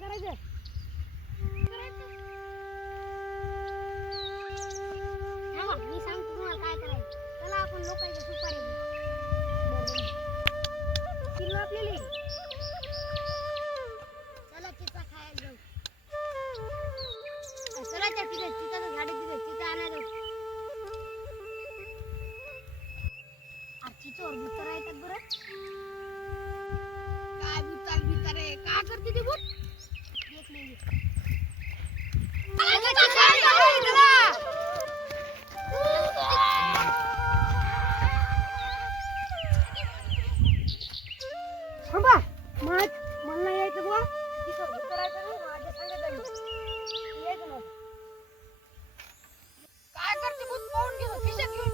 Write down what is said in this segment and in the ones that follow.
करायचं? मी सांगतो तुम्हाला काय करायचं. चला आपण लोकांच्या सुपारी घेऊ. किल्लो आपल्याला चला चिचा खायला जाऊ. चला त्या चिचाचं झाड तिथे चिचा आणायला जाऊ. चिचोर भूत राहतात बरं. काय भूत रे काय करते ते भूत? देख नाही थांबा मला यायचं बुवा. चिचोर भूत राहतात माझ्या सांगत यायचं ना. काय करते भूत पाहून घेऊ खिशात घेऊन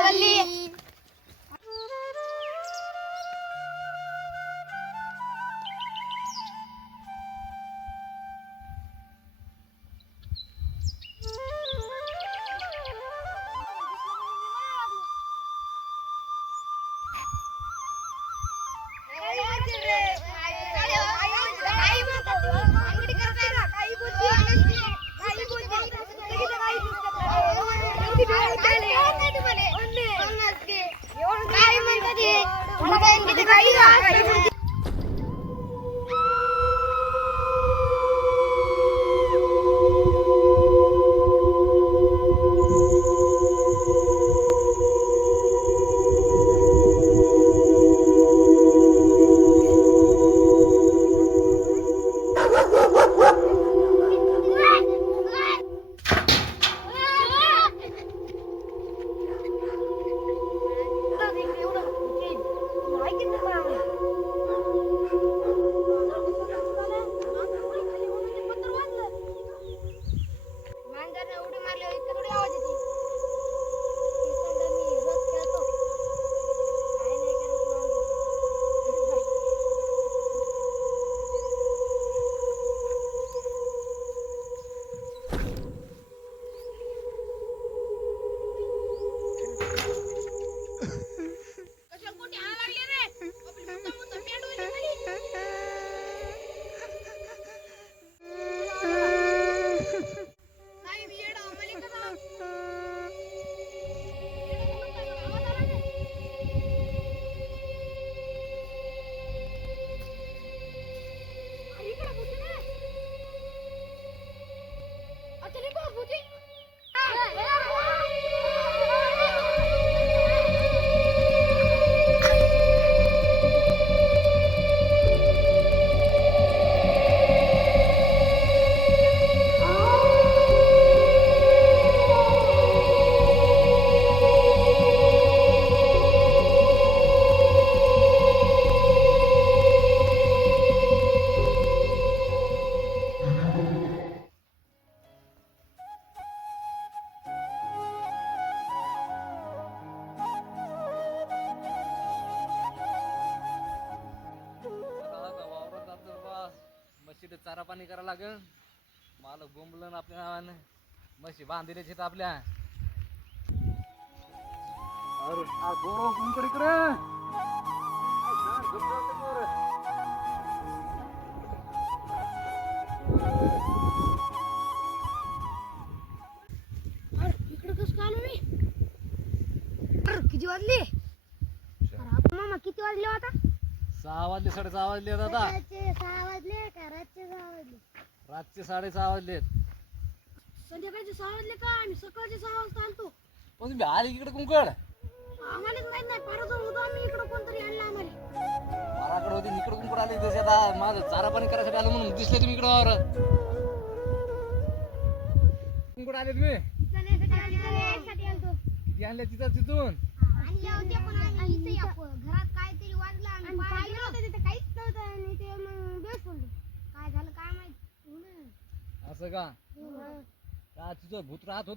खाली चारा पाणी करायला लागेल. मालक बोंबलं आपल्या नावानं म्हशी बांधलेच आहेत आपल्या. अरे इकडे कसं काय आलो मी? किती वाजले? मामा किती वाजले आता? 6 वाजले 6:30 वाजले दादा. 6 वाजले का रातचे 6 वाजले? रातचे 6:30 वाजलेत. संध्याकाळचे 6 वाजले का? आम्ही सकाळचे 6 वाजता आलतो. पण तुम्ही आले इकडे कुंकड? आम्हालाच माहित नाही. पाराजवळ होतो आम्ही. इकडं कोणतरी आणलं आम्हाला. माराकडे होते इकडे कुंकड आले. तसे आता माझं चारा पाणी करायसाठी आलो म्हणून दिसले तुम्ही इकडं वावरात. कुठं आले तुम्ही यासाठी आलतो. किती आणले तिथून आणले होते पण आम्ही इथे घरात काहीतरी वाजलं आम्ही पाहिलं होतं तिथे काहीच नव्हतं आणि ते मग बेस पडलो. काय झालं काय माहित. असं का तिथं भूत राहत होत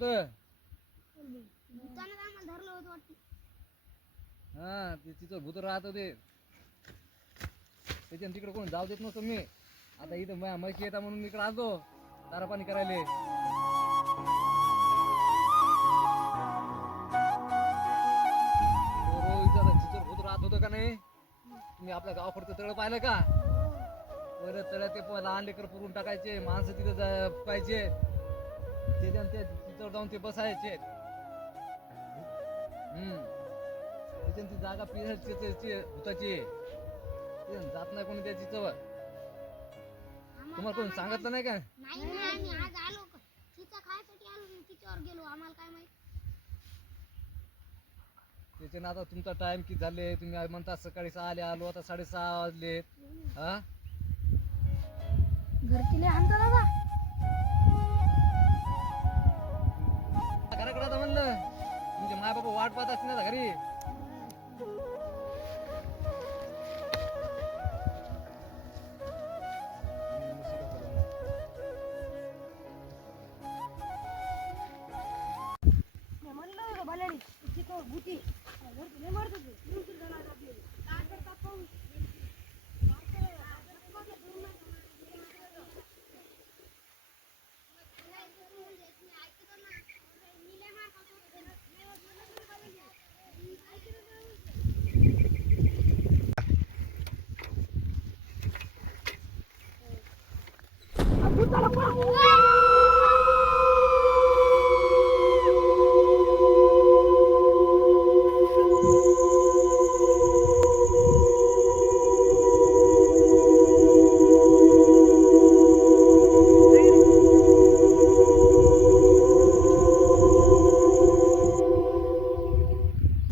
भूतानं आम्हाला धरलं होतं वाटतं. हा ते तिथं भूत राहत होते त्याच्यानं तिकडे कोण जाऊ देत नव्हतं मी. आता इथं म्हशी येतात म्हणून इकडे आलो चारा पाणी करायला. तिथं भूत राहत होतं का नाही. तुम्ही आपल्या गावाकडचं तळ पाहिलं का. परत तळ्यात ते लहान लेकर पुरून टाकायचे माणसं तिथं फुकायचे त्याच्यानं ते तिथं जाऊन ते बसायचे. त्याच्यानं ती जागा पिण्याची भूताची जात नाही कोणी त्याची चव. तुम्हाला कोण सांगितलं नाही का. नाही आम्ही आज आलो चिचा खायसाठी आलो तिच्यावर गेलो आम्हाला काय माहित. त्याच्यानं आता तुमचा टाइम किती झाले तुम्ही म्हणता सकाळी 6 आलो आता 6:30 वाजले. हा घरचे आणतो दादा घराकडे आता म्हणलं तुमचे माय बाबा वाट पाहत असतील ना घरी. भूताला